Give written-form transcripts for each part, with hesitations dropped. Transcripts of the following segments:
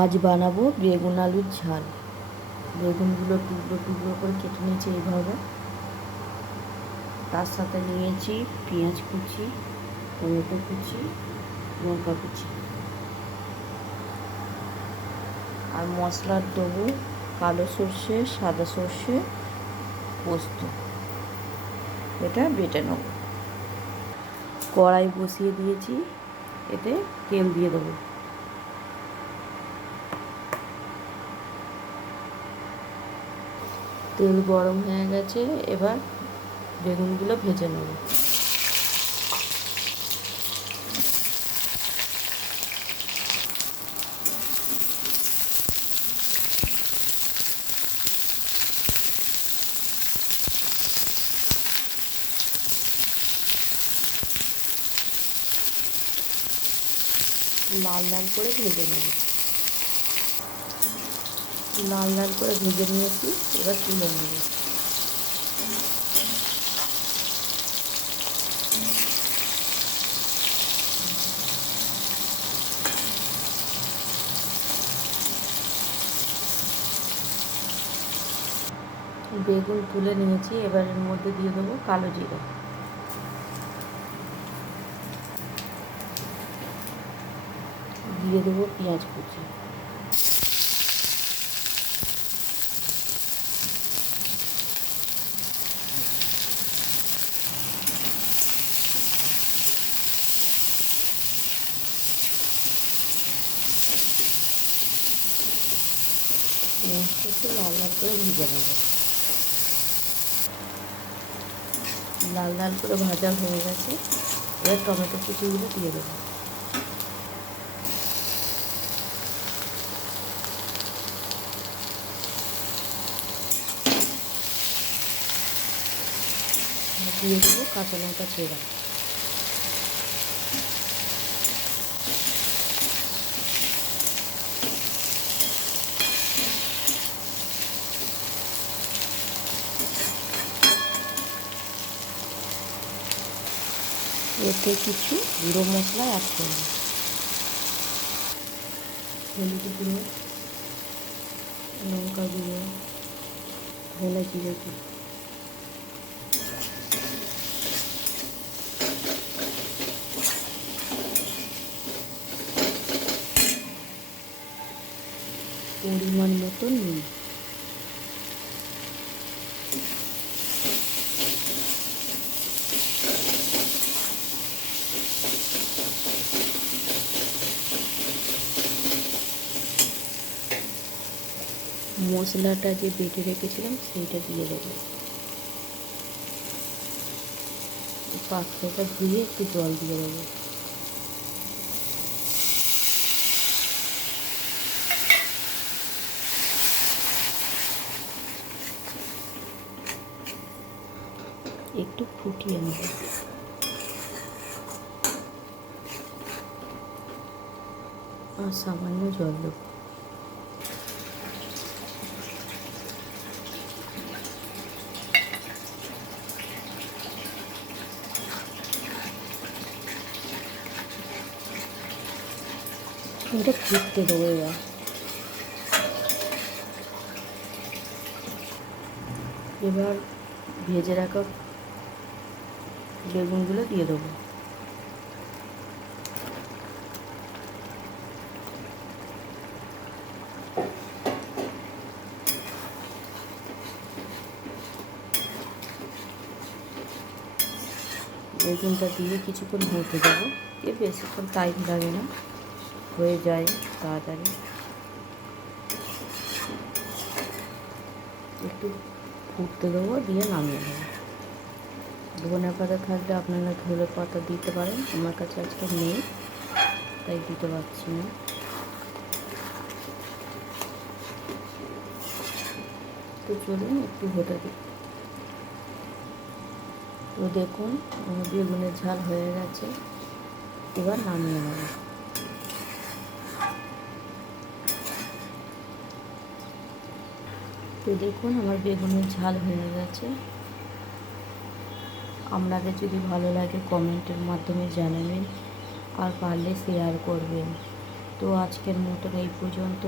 আজ বানাবো বেগুন আলুর ঝাল। বেগুনগুলো টুকরো টুকরো করে কেটে নিয়েছি এইভাবে। তার সাথে নিয়েছি পেঁয়াজ কুচি, টমেটো কুচি, লঙ্কা কুচি। আর মশলার দেবো কালো সর্ষে, সাদা সর্ষে, পোস্ত। এটা বেটে নেব। কড়াই বসিয়ে দিয়েছি, এতে তেল দিয়ে দেবো। তেল গরম হয়ে গেছে, এবার বেগুনগুলো ভেজে নেব। লাল লাল করে ভেজে নেব। লাল লাল করে ভেজে নিয়েছি, এবার তুলে নেব। বেগুন তুলে নিয়েছি, এবার এর মধ্যে দিয়ে দেবো কালো জিরে, দিয়ে দেবো পেঁয়াজ কুচি, পেঁয়াজটা একটু লাল লাল করে ভেজে নেব। লাল লাল করে ভাজা হয়ে গেছে, এবার টমেটো কুচিগুলো দিয়ে দেবো। দিয়ে দেবো কাঁচা লঙ্কা চেরা। এতে কিছু গুঁড়ো মশলা অ্যাড করব। হলুদ গুঁড়ো, লঙ্কা গুঁড়ো, ধনে জিরে গুঁড়ো, পরিমাণ মতো নুন। মশলাটা যে বেটে রেখেছিলাম সেইটা দিয়ে দেবো। পাত্রটা ধুয়ে একটু জল দিয়ে দেবো। একটু ফুটিয়ে নেব। আর সামান্য জল দেবো। এটা ফুটতে দেবো। এবার ভেজে রাখা বেগুনগুলো দিয়ে দেবো। বেগুনটা দিয়ে কিছুক্ষণ হতে দেবো। বেশিক্ষণ টাইম লাগে না, হয়ে যায় তাড়াতাড়ি। একটু ফুটতে দেবো, দিয়ে নামিয়ে দেবো। ধনে পাতা থাকলে আপনারা ধনে পাতা দিতে পারেন, আমার কাছে আজকে নেই তাই দিতে পারছি না। তো চলুন একটু হতে দিই। তো দেখুন আমার বেগুনের ঝাল হয়ে গেছে, এবার নামিয়ে নেব। তো দেখুন আমার বেগুনের ঝাল হয়ে গেছে। আপনাদের যদি ভালো লাগে কমেন্টের মাধ্যমে জানাবেন, আর পারলে শেয়ার করবেন। তো আজকের মতন এই পর্যন্ত,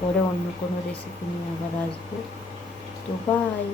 পরে অন্য কোনো রেসিপি নিয়ে আবার আসবো। তো বাই।